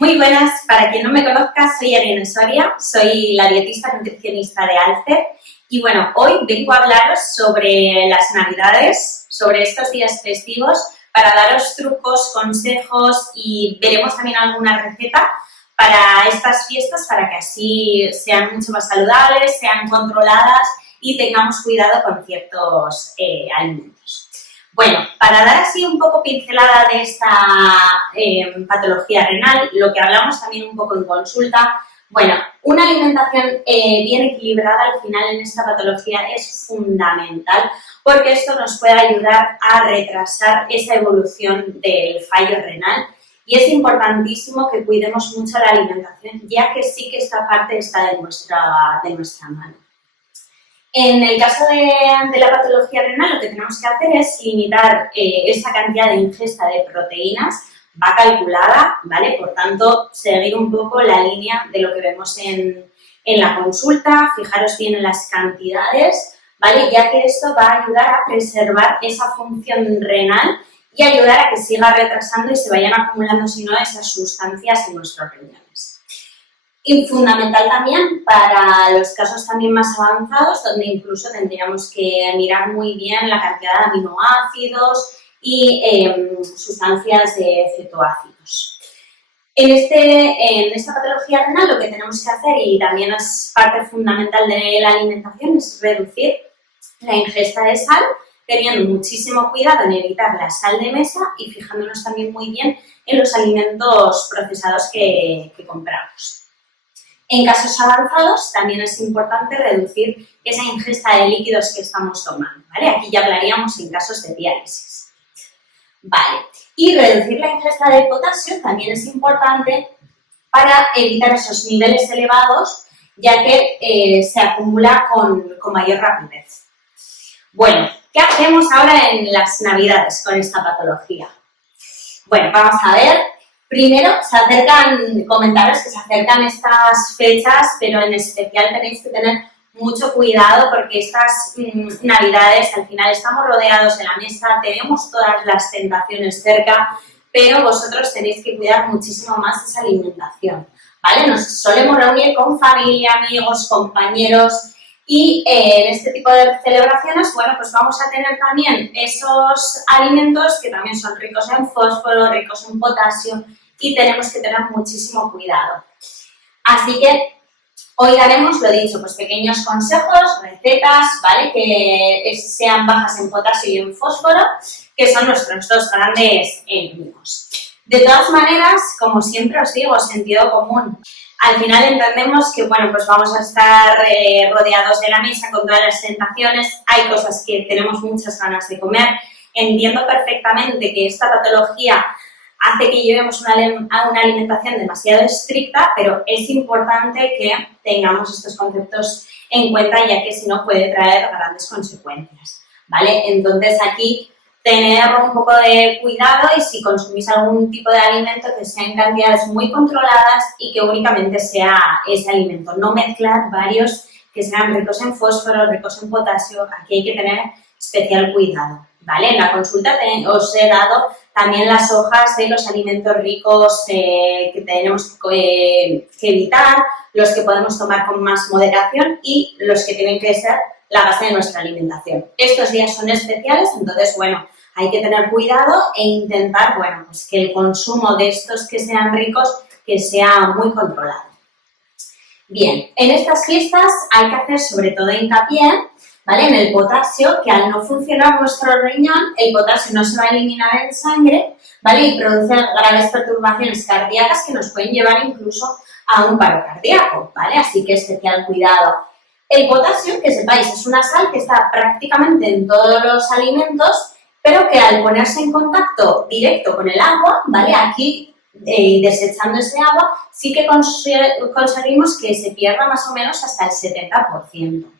Muy buenas, para quien no me conozca, soy Ariana Soria, soy la dietista nutricionista de Alcer y bueno, hoy vengo a hablaros sobre las Navidades, sobre estos días festivos, para daros trucos, consejos y veremos también alguna receta para estas fiestas para que así sean mucho más saludables, sean controladas y tengamos cuidado con ciertos alimentos. Bueno, para dar así un poco pincelada de esta patología renal, lo que hablamos también un poco en consulta, bueno, una alimentación bien equilibrada al final en esta patología es fundamental porque esto nos puede ayudar a retrasar esa evolución del fallo renal y es importantísimo que cuidemos mucho la alimentación ya que sí que esta parte está de nuestra mano. En el caso de la patología renal, lo que tenemos que hacer es limitar esa cantidad de ingesta de proteínas, va calculada, ¿vale? Por tanto, seguir un poco la línea de lo que vemos en la consulta, fijaros bien en las cantidades, ¿vale? Ya que esto va a ayudar a preservar esa función renal y ayudar a que siga retrasando y se vayan acumulando, si no, esas sustancias en nuestros riñones. Y fundamental también para los casos también más avanzados, donde incluso tendríamos que mirar muy bien la cantidad de aminoácidos y sustancias de cetoácidos. En esta patología renal lo que tenemos que hacer, y también es parte fundamental de la alimentación, es reducir la ingesta de sal, teniendo muchísimo cuidado en evitar la sal de mesa y fijándonos también muy bien en los alimentos procesados que compramos. En casos avanzados también es importante reducir esa ingesta de líquidos que estamos tomando, ¿vale? Aquí ya hablaríamos en casos de diálisis. Vale, y reducir la ingesta de potasio también es importante para evitar esos niveles elevados, ya que se acumula con mayor rapidez. Bueno, ¿qué hacemos ahora en las Navidades con esta patología? Bueno, vamos a ver. Primero, comentaros que se acercan estas fechas, pero en especial tenéis que tener mucho cuidado porque estas Navidades, al final estamos rodeados en la mesa, tenemos todas las tentaciones cerca, pero vosotros tenéis que cuidar muchísimo más esa alimentación, ¿vale? Nos solemos reunir con familia, amigos, compañeros y en este tipo de celebraciones, bueno, pues vamos a tener también esos alimentos que también son ricos en fósforo, ricos en potasio y tenemos que tener muchísimo cuidado. Así que hoy daremos, lo dicho, pues pequeños consejos, recetas, ¿vale? Que sean bajas en potasio y en fósforo, que son nuestros dos grandes enemigos. De todas maneras, como siempre os digo, sentido común. Al final entendemos que, bueno, pues vamos a estar rodeados de la mesa con todas las tentaciones, hay cosas que tenemos muchas ganas de comer. Entiendo perfectamente que esta patología hace que llevemos una alimentación demasiado estricta, pero es importante que tengamos estos conceptos en cuenta, ya que si no puede traer grandes consecuencias, ¿vale? Entonces aquí tener un poco de cuidado y si consumís algún tipo de alimento que sea en cantidades muy controladas y que únicamente sea ese alimento. No mezclar varios que sean ricos en fósforo, ricos en potasio, aquí hay que tener especial cuidado, ¿vale? En la consulta os he dado también las hojas de los alimentos ricos que tenemos que evitar, los que podemos tomar con más moderación y los que tienen que ser la base de nuestra alimentación. Estos días son especiales, entonces, bueno, hay que tener cuidado e intentar, bueno, pues que el consumo de estos que sean ricos, que sea muy controlado. Bien, en estas fiestas hay que hacer sobre todo hincapié, ¿vale? En el potasio, que al no funcionar nuestro riñón, el potasio no se va a eliminar en sangre, ¿vale? Y produce graves perturbaciones cardíacas que nos pueden llevar incluso a un paro cardíaco, ¿vale? Así que especial cuidado. El potasio, que sepáis, es una sal que está prácticamente en todos los alimentos, pero que al ponerse en contacto directo con el agua, ¿vale? Aquí, desechando ese agua, sí que conseguimos que se pierda más o menos hasta el 70%.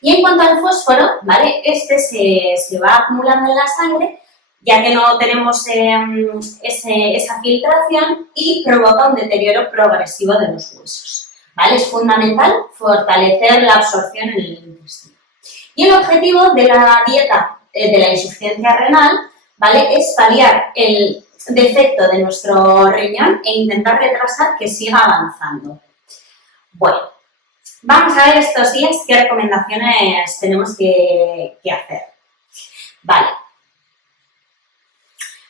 Y en cuanto al fósforo, ¿vale? Este se va acumulando en la sangre, ya que no tenemos esa filtración y provoca un deterioro progresivo de los huesos, ¿vale? Es fundamental fortalecer la absorción en el intestino. Y el objetivo de la dieta de la insuficiencia renal, ¿vale? Es paliar el defecto de nuestro riñón e intentar retrasar que siga avanzando. Bueno, vamos a ver estos días qué recomendaciones tenemos que hacer. Vale.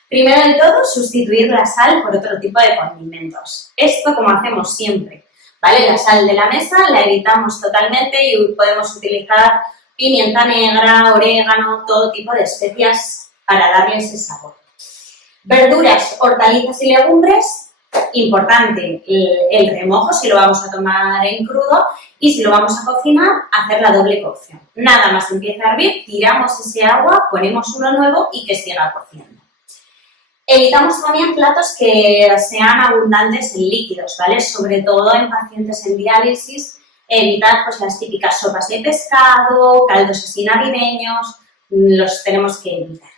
Primero de todo, sustituir la sal por otro tipo de condimentos. Esto como hacemos siempre, ¿vale? La sal de la mesa la evitamos totalmente y podemos utilizar pimienta negra, orégano, todo tipo de especias para darle ese sabor. Verduras, hortalizas y legumbres, importante el remojo si lo vamos a tomar en crudo y si lo vamos a cocinar, hacer la doble cocción. Nada más empieza a hervir, tiramos ese agua, ponemos uno nuevo y que siga cociendo. Evitamos también platos que sean abundantes en líquidos, ¿vale? Sobre todo en pacientes en diálisis, evitar pues las típicas sopas de pescado, caldos así navideños, los tenemos que evitar,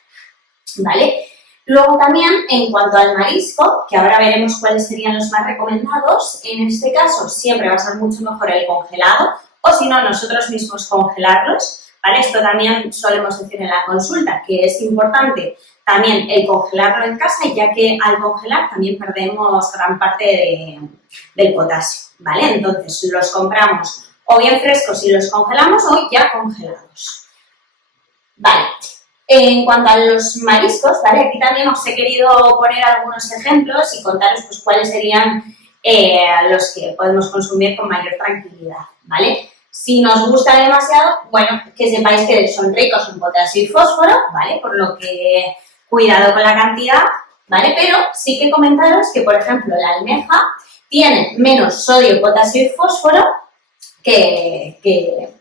¿vale? Luego también, en cuanto al marisco, que ahora veremos cuáles serían los más recomendados, en este caso siempre va a ser mucho mejor el congelado, o si no, nosotros mismos congelarlos, ¿vale? Esto también solemos decir en la consulta, que es importante también el congelarlo en casa, ya que al congelar también perdemos gran parte del potasio, ¿vale? Entonces, los compramos o bien frescos y los congelamos o ya congelados. Vale. En cuanto a los mariscos, ¿vale? Aquí también os he querido poner algunos ejemplos y contaros pues, cuáles serían los que podemos consumir con mayor tranquilidad, ¿vale? Si nos gusta demasiado, bueno, que sepáis que son ricos en potasio y fósforo, ¿vale? Por lo que cuidado con la cantidad, ¿vale? Pero sí que comentaros que, por ejemplo, la almeja tiene menos sodio, potasio y fósforo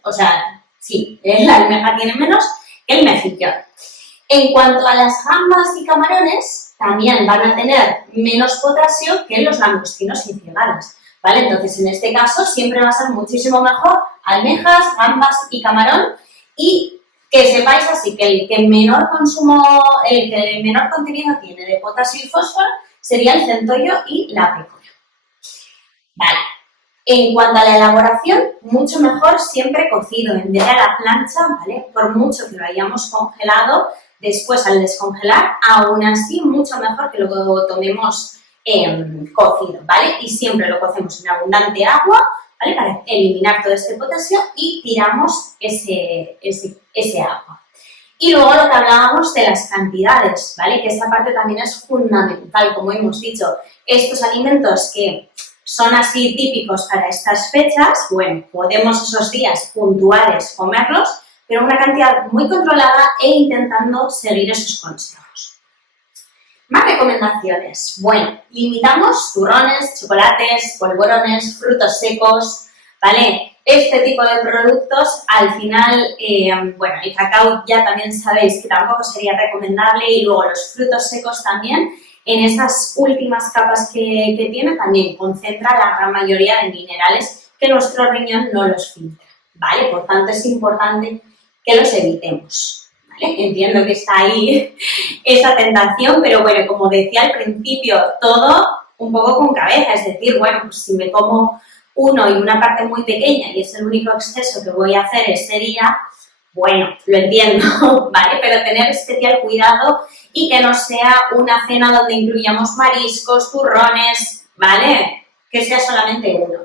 o sea, sí, la almeja tiene menos que el mejillón. En cuanto a las gambas y camarones, también van a tener menos potasio que los langostinos y cigalas, ¿vale? Entonces, en este caso, siempre va a ser muchísimo mejor almejas, gambas y camarón y que sepáis así que el que menor contenido tiene de potasio y fósforo sería el centollo y la pécora. Vale. En cuanto a la elaboración, mucho mejor siempre cocido en vez de a la plancha, ¿vale? Por mucho que lo hayamos congelado, después al descongelar, aún así mucho mejor que lo tomemos cocido, ¿vale? Y siempre lo cocemos en abundante agua, ¿vale? Para eliminar todo este potasio y tiramos ese agua. Y luego lo que hablábamos de las cantidades, ¿vale? Que esta parte también es fundamental, como hemos dicho. Estos alimentos que son así típicos para estas fechas, bueno, podemos esos días puntuales comerlos, pero una cantidad muy controlada e intentando seguir esos consejos. Más recomendaciones. Bueno, limitamos turrones, chocolates, polvorones, frutos secos, ¿vale? Este tipo de productos, al final, bueno, el cacao ya también sabéis que tampoco sería recomendable y luego los frutos secos también, en esas últimas capas que tiene, también concentra la gran mayoría de minerales que nuestro riñón no los filtra, ¿vale? Por tanto, es importante que los evitemos, ¿vale? Entiendo que está ahí esa tentación, pero bueno, como decía al principio, todo un poco con cabeza, es decir, bueno, pues si me como uno y una parte muy pequeña y es el único exceso que voy a hacer ese día, bueno, lo entiendo, ¿vale? Pero tener especial cuidado y que no sea una cena donde incluyamos mariscos, turrones, ¿vale? Que sea solamente uno.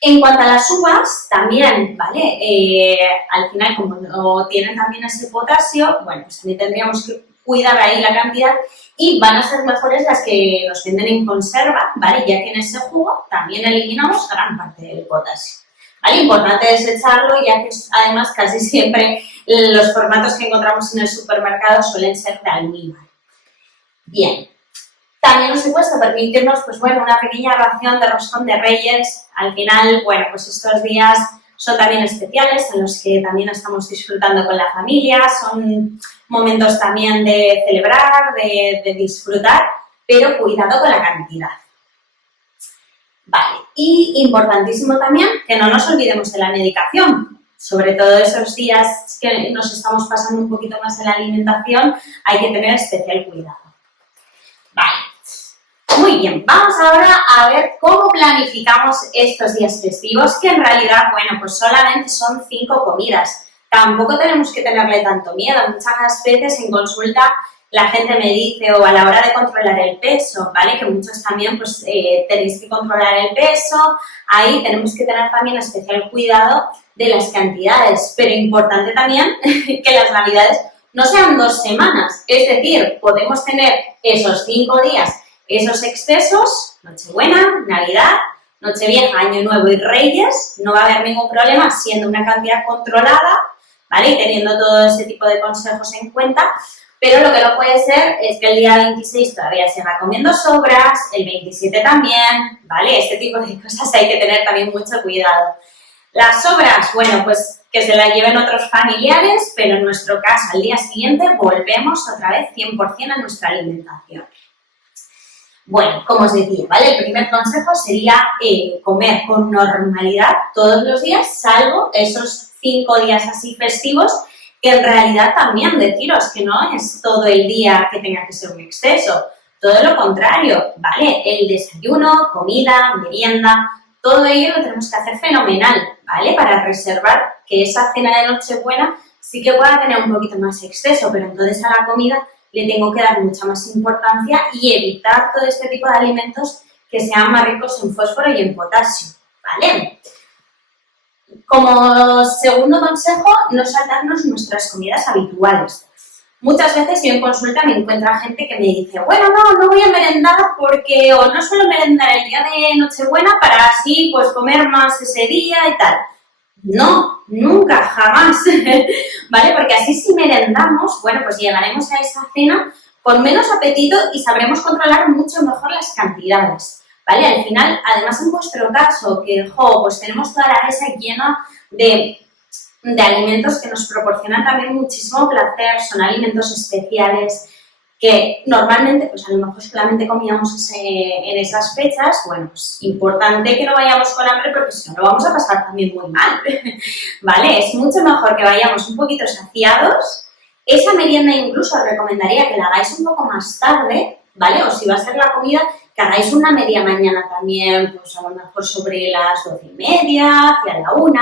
En cuanto a las uvas, también, ¿vale? Al final, como no tienen también ese potasio, bueno, pues también tendríamos que cuidar ahí la cantidad y van a ser mejores las que nos venden en conserva, ¿vale? Ya que en ese jugo también eliminamos gran parte del potasio. ¿Vale? Importante desecharlo, ya que además casi siempre los formatos que encontramos en el supermercado suelen ser de aluminio. Bien. También nos he puesto permitirnos, pues bueno, una pequeña ración de roscón de Reyes. Al final, bueno, pues estos días son también especiales en los que también estamos disfrutando con la familia, son momentos también de celebrar, de disfrutar, pero cuidado con la cantidad. Vale, y importantísimo también que no nos olvidemos de la medicación, sobre todo esos días que nos estamos pasando un poquito más en la alimentación, hay que tener especial cuidado. Vale, muy bien, vamos ahora a ver cómo planificamos estos días festivos, que en realidad, bueno, pues solamente son 5 comidas. Tampoco tenemos que tenerle tanto miedo, muchas veces en consulta la gente me dice, o a la hora de controlar el peso, ¿vale? Que muchos también pues tenéis que controlar el peso, ahí tenemos que tener también especial cuidado de las cantidades, pero importante también que las navidades no sean 2 semanas, es decir, podemos tener esos 5 días, esos excesos, Nochebuena, Navidad, Nochevieja, Año Nuevo y Reyes, no va a haber ningún problema siendo una cantidad controlada, ¿vale? Y teniendo todo ese tipo de consejos en cuenta, pero lo que no puede ser es que el día 26 todavía se va comiendo sobras, el 27 también, ¿vale? Este tipo de cosas hay que tener también mucho cuidado. Las sobras, bueno, pues que se las lleven otros familiares, pero en nuestro caso al día siguiente volvemos otra vez 100% a nuestra alimentación. Bueno, como os decía, ¿vale? El primer consejo sería comer con normalidad todos los días, salvo esos 5 días así festivos, que en realidad también deciros que no es todo el día que tenga que ser un exceso, todo lo contrario, ¿vale? El desayuno, comida, merienda, todo ello lo tenemos que hacer fenomenal, ¿vale? Para reservar que esa cena de Nochebuena sí que pueda tener un poquito más exceso, pero entonces a la comida le tengo que dar mucha más importancia y evitar todo este tipo de alimentos que sean más ricos en fósforo y en potasio, ¿vale? Como segundo consejo, no saltarnos nuestras comidas habituales. Muchas veces yo en consulta me encuentro gente que me dice, bueno, no voy a merendar porque o no suelo merendar el día de Nochebuena para así pues comer más ese día y tal. No, nunca, jamás, ¿vale? Porque así si merendamos, bueno, pues llegaremos a esa cena con menos apetito y sabremos controlar mucho mejor las cantidades, ¿vale? Al final, además en vuestro caso, que, pues tenemos toda la mesa llena de alimentos que nos proporcionan también muchísimo placer, son alimentos especiales que normalmente, pues a lo mejor solamente comíamos en esas fechas, bueno, pues importante que no vayamos con hambre porque si no lo vamos a pasar también muy mal, ¿vale? Es mucho mejor que vayamos un poquito saciados. Esa merienda incluso os recomendaría que la hagáis un poco más tarde, ¿vale? O si va a ser la comida, que hagáis una media mañana también, pues a lo mejor sobre las 12:30, hacia la 1.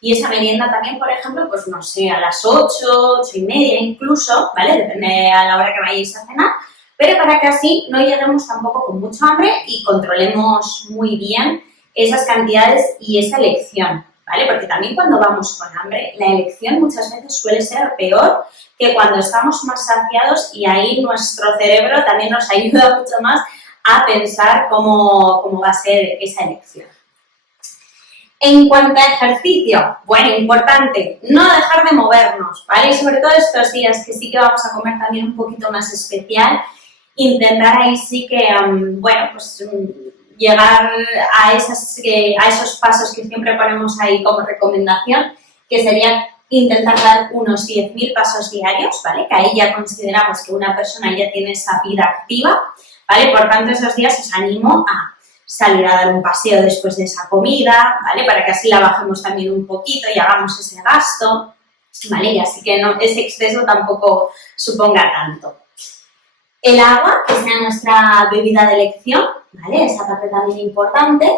Y esa merienda también, por ejemplo, pues no sé, a las 8, 8:30 incluso, ¿vale? Depende a la hora que vayáis a cenar, pero para que así no lleguemos tampoco con mucho hambre y controlemos muy bien esas cantidades y esa elección, ¿vale? Porque también cuando vamos con hambre, la elección muchas veces suele ser peor que cuando estamos más saciados y ahí nuestro cerebro también nos ayuda mucho más a pensar cómo va a ser esa elección. En cuanto a ejercicio, bueno, importante, no dejar de movernos, ¿vale? Sobre todo estos días que sí que vamos a comer también un poquito más especial, intentar ahí sí que, bueno, pues llegar a esos pasos que siempre ponemos ahí como recomendación, que sería intentar dar unos 10.000 pasos diarios, ¿vale? Que ahí ya consideramos que una persona ya tiene esa vida activa, ¿vale? Por tanto, esos días os animo a salir a dar un paseo después de esa comida, ¿vale? Para que así la bajemos también un poquito y hagamos ese gasto, ¿vale? Y así que no, ese exceso tampoco suponga tanto. El agua, que sea nuestra bebida de elección, ¿vale? Esa parte también importante.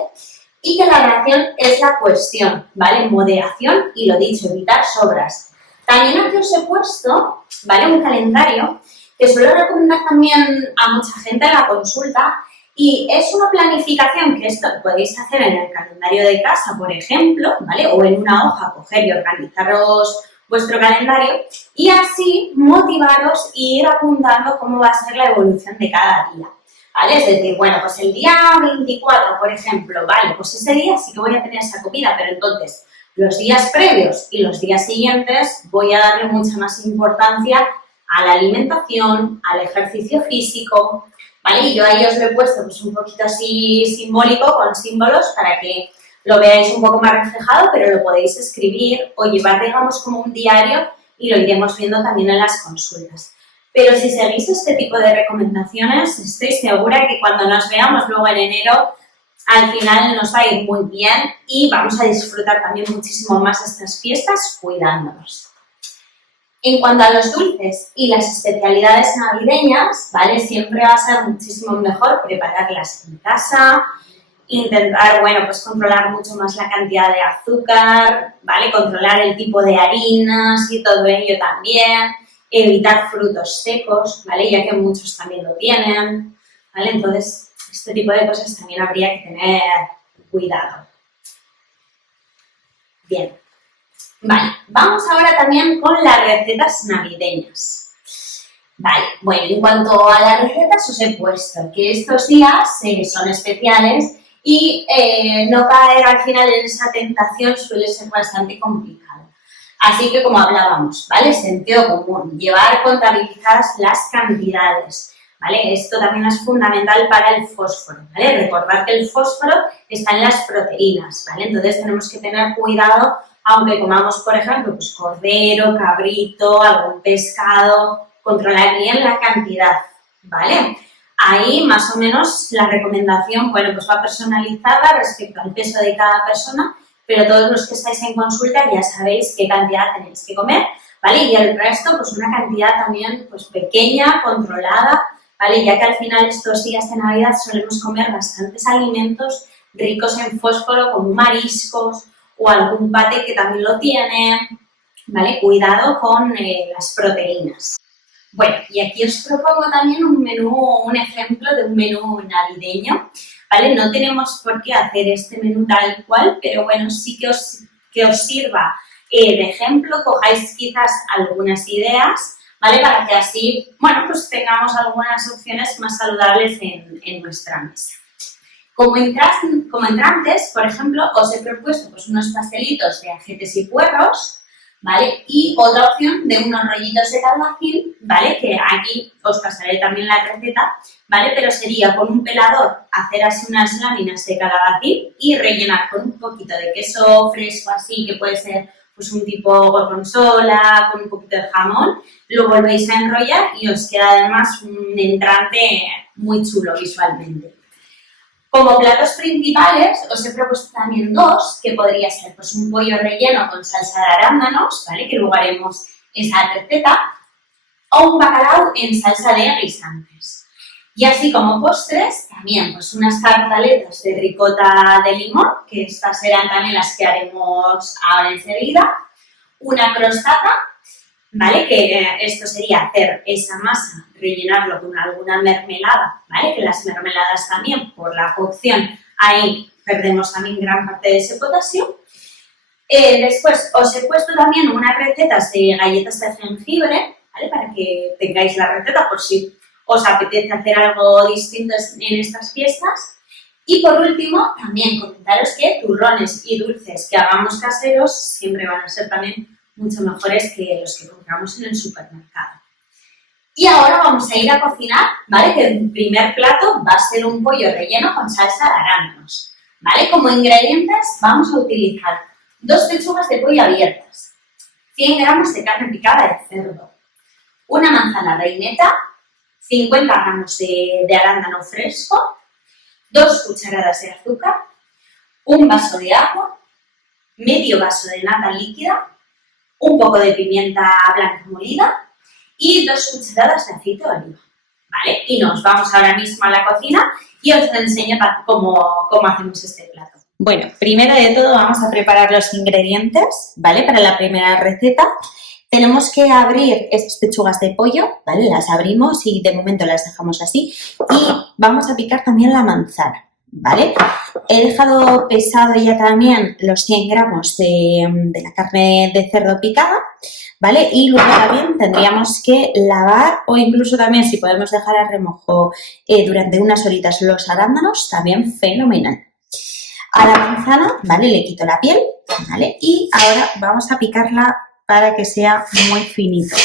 Y que la oración es la cuestión, ¿vale? Moderación y lo dicho, evitar sobras. También aquí os he puesto, ¿vale? Un calendario que suelo recomendar también a mucha gente en la consulta. Y es una planificación que esto lo podéis hacer en el calendario de casa, por ejemplo, ¿vale? O en una hoja, coger y organizaros vuestro calendario y así motivaros e ir apuntando cómo va a ser la evolución de cada día, ¿vale? Es decir, bueno, pues el día 24, por ejemplo, vale, pues ese día sí que voy a tener esa comida, pero entonces los días previos y los días siguientes voy a darle mucha más importancia a la alimentación, al ejercicio físico, ¿vale? Y yo ahí os lo he puesto pues un poquito así simbólico, con símbolos, para que lo veáis un poco más reflejado, pero lo podéis escribir o llevar, digamos, como un diario y lo iremos viendo también en las consultas. Pero si seguís este tipo de recomendaciones, estoy segura que cuando nos veamos luego en enero, al final nos va a ir muy bien y vamos a disfrutar también muchísimo más estas fiestas cuidándonos. En cuanto a los dulces y las especialidades navideñas, ¿vale? Siempre va a ser muchísimo mejor prepararlas en casa, intentar, bueno, pues controlar mucho más la cantidad de azúcar, ¿vale? Controlar el tipo de harinas y todo ello también. evitar frutos secos, ¿vale? Ya que muchos también lo tienen, ¿vale? Entonces, este tipo de cosas también habría que tener cuidado. Bien. Vale, vamos ahora también con las recetas navideñas. Vale, bueno, en cuanto a las recetas os he puesto que estos días son especiales y no caer al final en esa tentación suele ser bastante complicado. Así que, como hablábamos, ¿vale? Sentido común, llevar contabilizadas las cantidades, ¿vale? Esto también es fundamental para el fósforo, ¿vale? Recordad que el fósforo está en las proteínas, ¿vale? Entonces tenemos que tener cuidado, aunque comamos, por ejemplo, pues cordero, cabrito, algún pescado, controlar bien la cantidad, ¿vale? Ahí, más o menos, la recomendación, bueno, pues va personalizada respecto al peso de cada persona, pero todos los que estáis en consulta ya sabéis qué cantidad tenéis que comer, ¿vale? Y el resto, pues una cantidad también, pues pequeña, controlada, ¿vale? Ya que al final estos días de Navidad solemos comer bastantes alimentos ricos en fósforo, como mariscos o algún pate que también lo tiene, ¿vale? Cuidado con las proteínas. Bueno, y aquí os propongo también un ejemplo de un menú navideño, ¿vale? No tenemos por qué hacer este menú tal cual, pero bueno, sí que os sirva de ejemplo, cojáis quizás algunas ideas, ¿vale? Para que así, bueno, pues tengamos algunas opciones más saludables en nuestra mesa. Como entrantes, por ejemplo, os he propuesto pues, unos pastelitos de ajetes y puerros, ¿vale? Y otra opción de unos rollitos de calabacín, ¿vale? Que aquí os pasaré también la receta, ¿vale? Pero sería con un pelador hacer así unas láminas de calabacín y rellenar con un poquito de queso fresco así, que puede ser pues un tipo gorgonzola, con un poquito de jamón, lo volvéis a enrollar y os queda además un entrante muy chulo visualmente. Como platos principales os he propuesto también dos, que podría ser pues, un pollo relleno con salsa de arándanos, ¿vale? Que luego haremos esa receta, o un bacalao en salsa de guisantes. Y así como postres, también pues unas tartaletas de ricota de limón, que estas serán también las que haremos ahora enseguida, una crostata, ¿vale? Que esto sería hacer esa masa, rellenarlo con alguna mermelada, ¿vale? Que las mermeladas también, por la cocción, ahí perdemos también gran parte de ese potasio. Después os he puesto también unas recetas de galletas de jengibre, ¿vale? Para que tengáis la receta por si os apetece hacer algo distinto en estas fiestas. Y por último, también comentaros que turrones y dulces que hagamos caseros siempre van a ser también mucho mejores que los que compramos en el supermercado. Y ahora vamos a ir a cocinar, ¿vale? Que el primer plato va a ser un pollo relleno con salsa de arándanos, ¿vale? Como ingredientes vamos a utilizar 2 pechugas de pollo abiertas, 100 gramos de carne picada de cerdo, una manzana reineta, 50 gramos de arándano fresco, 2 cucharadas de azúcar, un vaso de agua, medio vaso de nata líquida, un poco de pimienta blanca molida y 2 cucharadas de aceite de oliva, ¿vale? Y nos vamos ahora mismo a la cocina y os enseño cómo hacemos este plato. Bueno, primero de todo vamos a preparar los ingredientes, ¿vale? Para la primera receta tenemos que abrir estas pechugas de pollo, ¿vale? Las abrimos y de momento las dejamos así y vamos a picar también la manzana, ¿vale? He dejado pesado ya también los 100 gramos de la carne de cerdo picada, ¿vale? Y luego también tendríamos que lavar o incluso también si podemos dejar a remojo durante unas horitas los arándanos, también fenomenal. A la manzana, ¿vale? Le quito la piel, ¿vale? Y ahora vamos a picarla para que sea muy finito.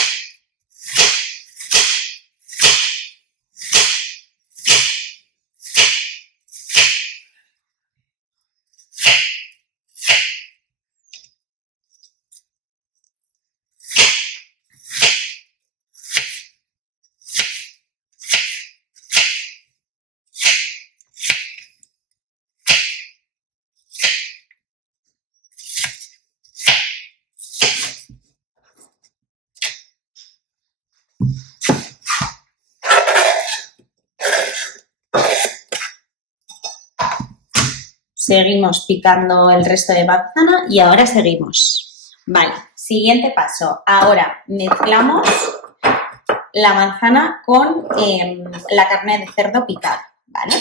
Seguimos picando el resto de manzana y ahora seguimos. Vale, siguiente paso. Ahora mezclamos la manzana con la carne de cerdo picada, ¿vale?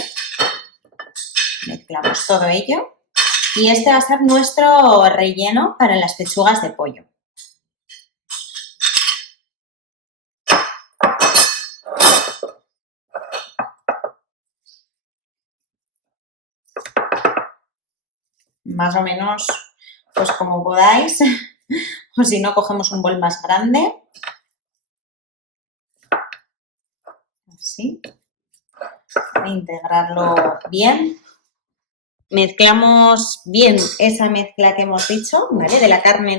Mezclamos todo ello y este va a ser nuestro relleno para las pechugas de pollo. Más o menos, pues como podáis, o si no, cogemos un bol más grande. Así. Integrarlo bien. Mezclamos bien esa mezcla que hemos dicho, ¿vale? De la carne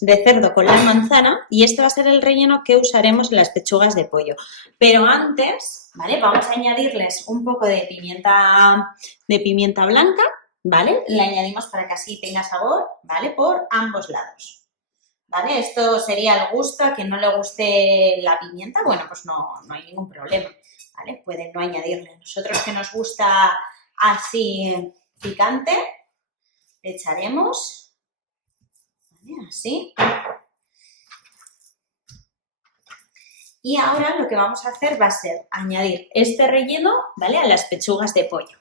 de cerdo con la manzana y este va a ser el relleno que usaremos en las pechugas de pollo. Pero antes, ¿vale? Vamos a añadirles un poco de pimienta blanca, ¿vale? Le añadimos para que así tenga sabor, ¿vale? Por ambos lados, ¿vale? Esto sería al gusto. A quien no le guste la pimienta, bueno, pues no hay ningún problema, ¿vale? Pueden no añadirle. Nosotros que nos gusta así picante, le echaremos, ¿vale? Así. Y ahora lo que vamos a hacer va a ser añadir este relleno, ¿vale? A las pechugas de pollo.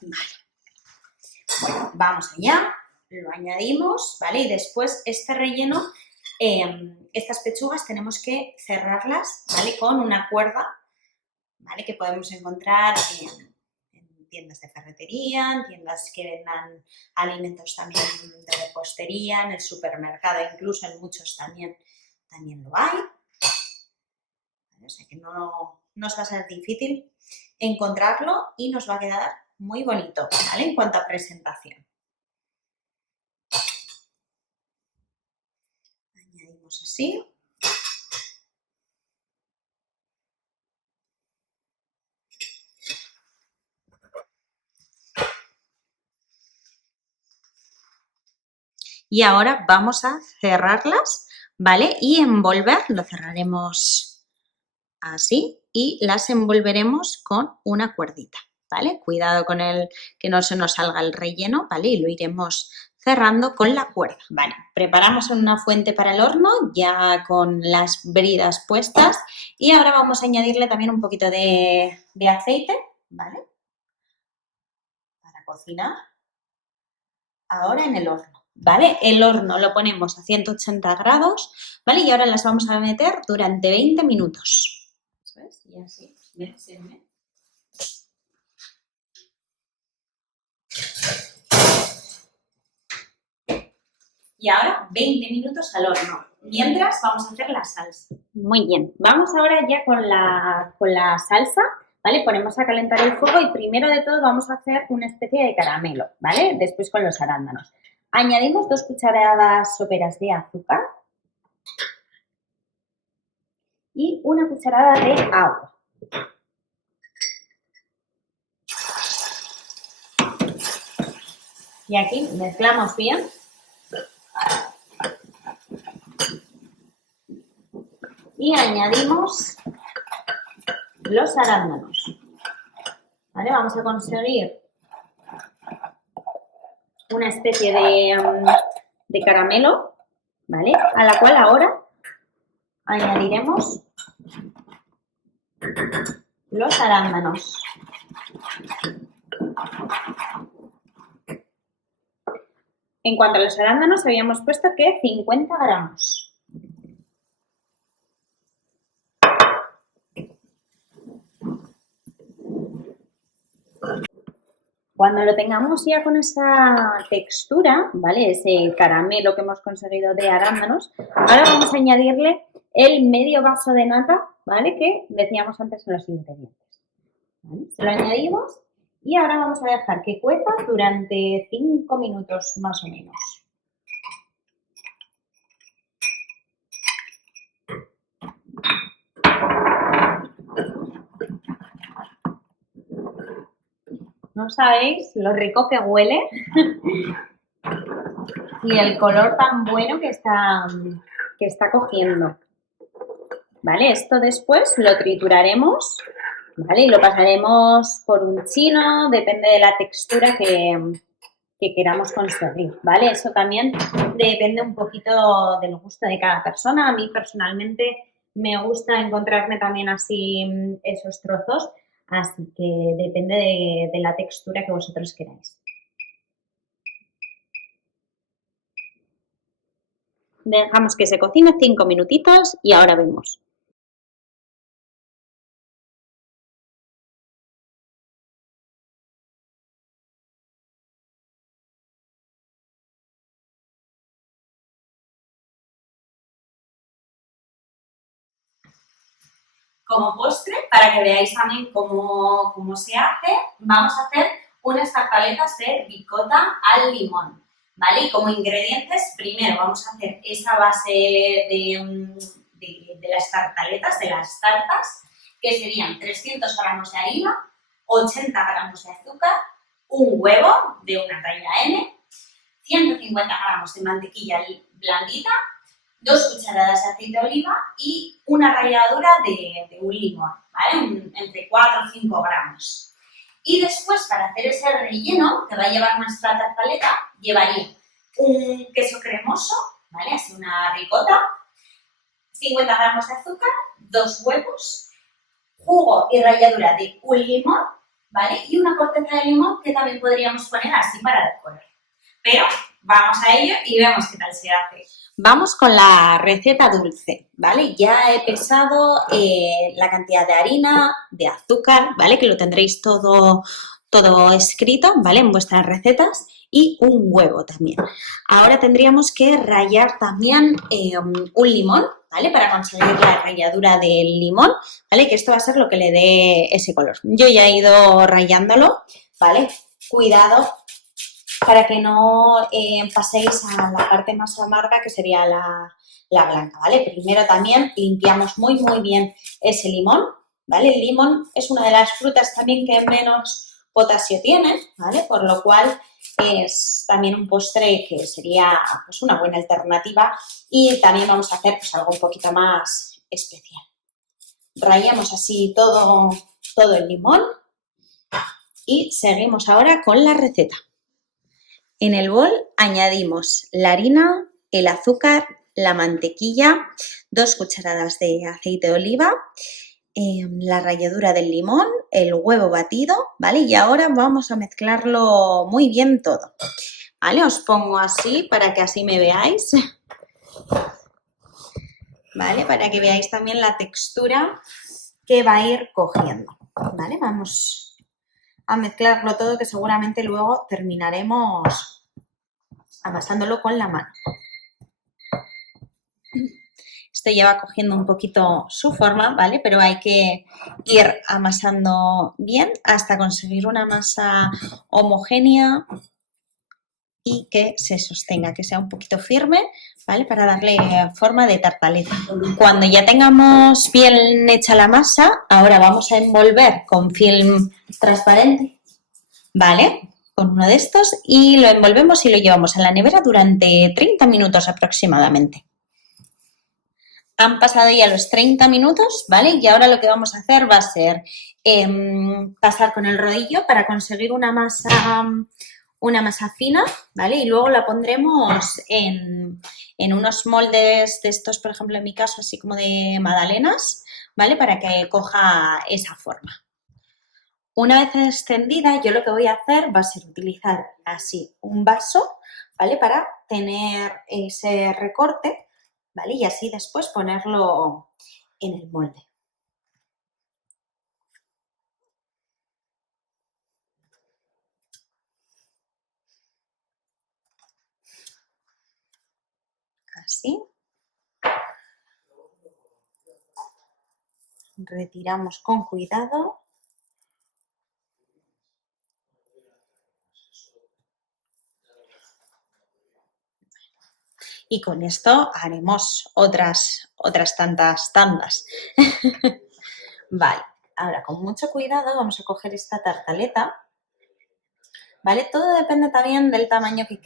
Vale. Bueno, vamos allá, lo añadimos, ¿vale? Y después este relleno, estas pechugas tenemos que cerrarlas, ¿vale? Con una cuerda, ¿vale? Que podemos encontrar en tiendas de ferretería, en tiendas que vendan alimentos también de repostería, en el supermercado, incluso en muchos también lo hay. ¿Vale? O sea que no nos va a ser difícil encontrarlo y nos va a quedar muy bonito, ¿vale? En cuanto a presentación. Añadimos así. Y ahora vamos a cerrarlas, ¿vale? Y envolver, lo cerraremos así y las envolveremos con una cuerdita, ¿vale? Cuidado con que no se nos salga el relleno, ¿vale? Y lo iremos cerrando con la cuerda, ¿vale? Preparamos una fuente para el horno ya con las bridas puestas y ahora vamos a añadirle también un poquito de aceite, ¿vale? Para cocinar ahora en el horno, ¿vale? El horno lo ponemos a 180 grados, ¿vale? Y ahora las vamos a meter durante 20 minutos. ¿Sabes? Y así, déjenme. Y ahora 20 minutos al horno. Mientras vamos a hacer la salsa. Muy bien, vamos ahora ya con la salsa, ¿vale? Ponemos a calentar el fuego y primero de todo vamos a hacer una especie de caramelo, ¿vale? Después con los arándanos. Añadimos 2 cucharadas soperas de azúcar y 1 cucharada de agua. Y aquí mezclamos bien. Y añadimos los arándanos, ¿vale? Vamos a conseguir una especie de caramelo, ¿vale? A la cual ahora añadiremos los arándanos. En cuanto a los arándanos, habíamos puesto que 50 gramos. Cuando lo tengamos ya con esa textura, ¿vale? Ese caramelo que hemos conseguido de arándanos, ahora vamos a añadirle el medio vaso de nata, ¿vale? Que decíamos antes en los ingredientes, ¿vale? Se lo añadimos y ahora vamos a dejar que cueza durante 5 minutos más o menos. No sabéis lo rico que huele y el color tan bueno que está cogiendo, ¿vale? Esto después lo trituraremos, ¿vale? Y lo pasaremos por un chino, depende de la textura que queramos conseguir, ¿vale? Eso también depende un poquito del gusto de cada persona. A mí personalmente me gusta encontrarme también así esos trozos, así que depende de la textura que vosotros queráis. Dejamos que se cocine 5 minutitos y ahora vemos. Como postre, para que veáis también cómo se hace, vamos a hacer unas tartaletas de ricota al limón, ¿vale? Y como ingredientes, primero vamos a hacer esa base de las tartaletas, de las tartas, que serían 300 gramos de harina, 80 gramos de azúcar, un huevo de una talla M, 150 gramos de mantequilla blandita, 2 cucharadas de aceite de oliva y una ralladura de un limón, ¿vale? Entre 4 o 5 gramos. Y después, para hacer ese relleno que va a llevar nuestra tartaleta, llevaría un queso cremoso, ¿vale? Así una ricota, 50 gramos de azúcar, 2 huevos, jugo y ralladura de un limón, ¿vale? Y una corteza de limón que también podríamos poner así para decorar. Pero vamos a ello y vemos qué tal se hace. Vamos con la receta dulce, ¿vale? Ya he pesado la cantidad de harina, de azúcar, ¿vale? Que lo tendréis todo escrito, ¿vale? En vuestras recetas y un huevo también. Ahora tendríamos que rallar también un limón, ¿vale? Para conseguir la ralladura del limón, ¿vale? Que esto va a ser lo que le dé ese color. Yo ya he ido rallándolo, ¿vale? Cuidado para que no paséis a la parte más amarga, que sería la blanca, ¿vale? Primero también limpiamos muy bien ese limón, ¿vale? El limón es una de las frutas también que menos potasio tiene, ¿vale? Por lo cual es también un postre que sería pues, una buena alternativa y también vamos a hacer pues, algo un poquito más especial. Rallamos así todo el limón y seguimos ahora con la receta. En el bol añadimos la harina, el azúcar, la mantequilla, 2 cucharadas de aceite de oliva, la ralladura del limón, el huevo batido, ¿vale? Y ahora vamos a mezclarlo muy bien todo, ¿vale? Os pongo así para que así me veáis, ¿vale? Para que veáis también la textura que va a ir cogiendo, ¿vale? Vamos a mezclarlo todo, que seguramente luego terminaremos amasándolo con la mano. Esto ya va cogiendo un poquito su forma, ¿vale? Pero hay que ir amasando bien hasta conseguir una masa homogénea y que se sostenga, que sea un poquito firme, ¿vale? Para darle forma de tartaleta. Cuando ya tengamos bien hecha la masa, ahora vamos a envolver con film transparente, ¿vale? Con uno de estos y lo envolvemos y lo llevamos a la nevera durante 30 minutos aproximadamente. Han pasado ya los 30 minutos, ¿vale? Y ahora lo que vamos a hacer va a ser pasar con el rodillo para conseguir una masa fina, ¿vale? Y luego la pondremos en unos moldes de estos, por ejemplo, en mi caso, así como de magdalenas, ¿vale? Para que coja esa forma. Una vez extendida, yo lo que voy a hacer va a ser utilizar así un vaso, ¿vale? Para tener ese recorte, ¿vale? Y así después ponerlo en el molde. Así. Retiramos con cuidado. Y con esto haremos otras tantas tandas. Vale, ahora con mucho cuidado vamos a coger esta tartaleta, ¿vale? Todo depende también del tamaño que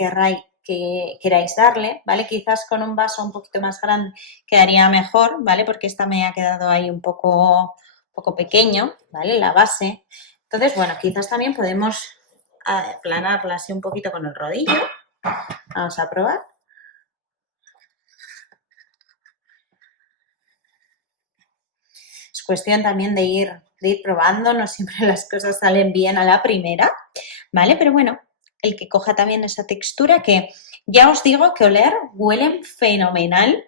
queráis darle, ¿vale? Quizás con un vaso un poquito más grande quedaría mejor, ¿vale? Porque esta me ha quedado ahí un poco pequeño, ¿vale? La base. Entonces, bueno, quizás también podemos aplanarla así un poquito con el rodillo. Vamos a probar. Es cuestión también de ir probando, no siempre las cosas salen bien a la primera, ¿vale? Pero bueno, el que coja también esa textura que ya os digo que oler huelen fenomenal,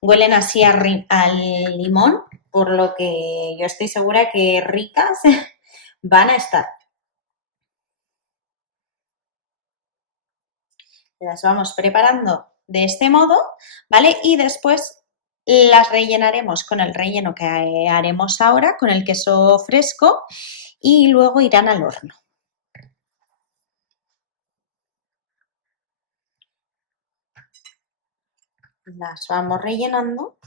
huelen así al limón, por lo que yo estoy segura que ricas van a estar. Las vamos preparando de este modo, ¿vale? Y después las rellenaremos con el relleno que haremos ahora, con el queso fresco, y luego irán al horno. Las vamos rellenando.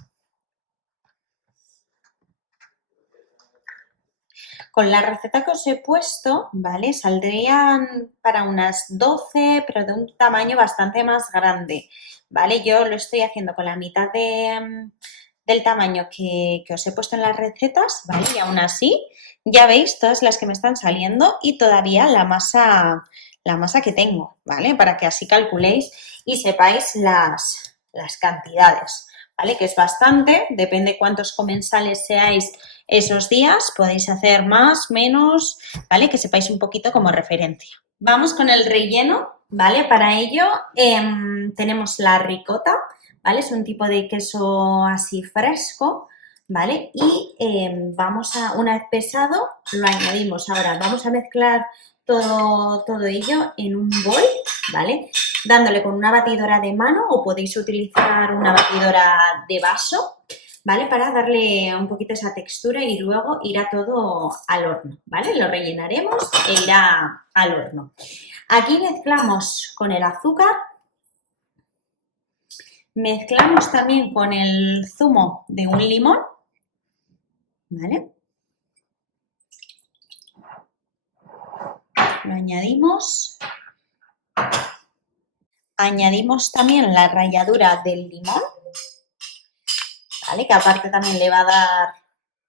Con la receta que os he puesto, ¿vale? Saldrían para unas 12, pero de un tamaño bastante más grande, ¿vale? Yo lo estoy haciendo con la mitad del tamaño que os he puesto en las recetas, ¿vale? Y aún así, ya veis todas las que me están saliendo y todavía la masa que tengo, ¿vale? Para que así calculéis y sepáis las cantidades, ¿vale? Que es bastante, depende cuántos comensales seáis esos días, podéis hacer más, menos, ¿vale? Que sepáis un poquito como referencia. Vamos con el relleno, ¿vale? Para ello tenemos la ricota, ¿vale? Es un tipo de queso así fresco, ¿vale? Y una vez pesado, lo añadimos. Ahora vamos a mezclar todo ello en un bol, ¿vale? Dándole con una batidora de mano o podéis utilizar una batidora de vaso, ¿vale? Para darle un poquito esa textura y luego irá todo al horno, ¿vale? Lo rellenaremos e irá al horno. Aquí mezclamos con el azúcar, mezclamos también con el zumo de un limón, ¿vale? Lo añadimos. Añadimos también la ralladura del limón, ¿vale? Que aparte también le va a dar,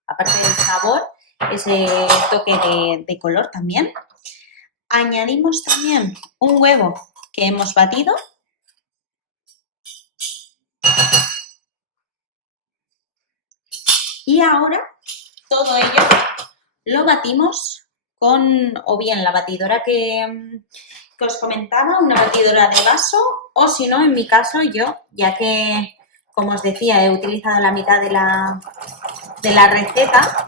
aparte del sabor, ese toque de color también. Añadimos también un huevo que hemos batido. Y ahora todo ello lo batimos con o bien la batidora que os comentaba, una batidora de vaso, o si no, en mi caso yo, ya que, como os decía, he utilizado la mitad de la receta,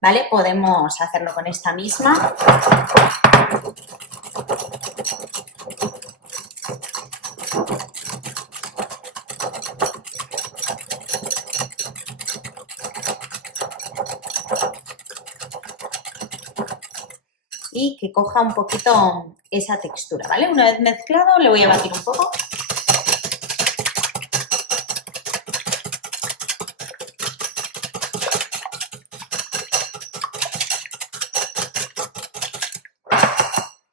¿vale? Podemos hacerlo con esta misma. Y que coja un poquito esa textura, ¿vale? Una vez mezclado, le voy a batir un poco.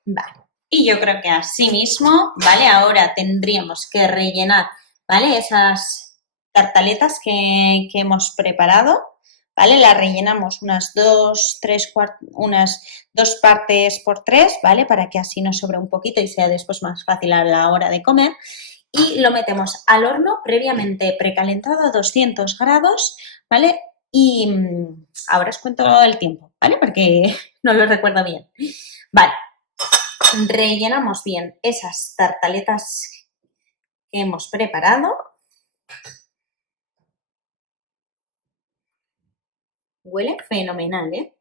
Vale. Y yo creo que así mismo, ¿vale? Ahora tendríamos que rellenar, ¿vale? Esas tartaletas que hemos preparado, ¿vale? Las rellenamos unas unas 2 partes por 3, ¿vale? Para que así nos sobre un poquito y sea después más fácil a la hora de comer. Y lo metemos al horno previamente precalentado a 200 grados, ¿vale? Y ahora os cuento el tiempo, ¿vale? Porque no lo recuerdo bien. Vale. Rellenamos bien esas tartaletas que hemos preparado. Huele fenomenal, ¿eh?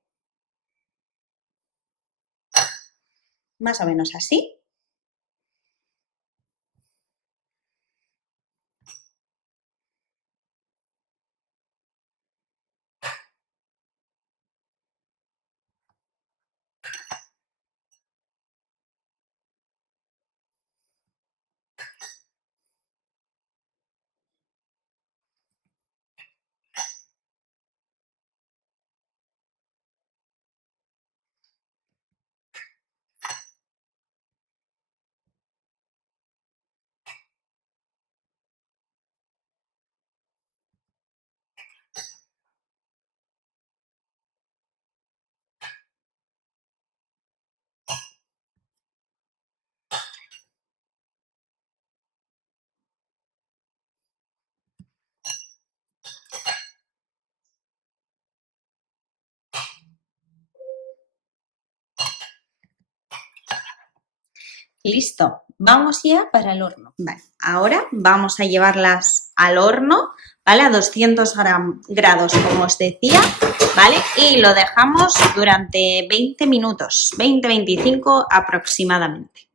Más o menos así. Listo, vamos ya para el horno. Vale, ahora vamos a llevarlas al horno, ¿vale? A 200 grados, como os decía, ¿vale? Y lo dejamos durante 20 minutos, 20-25 aproximadamente.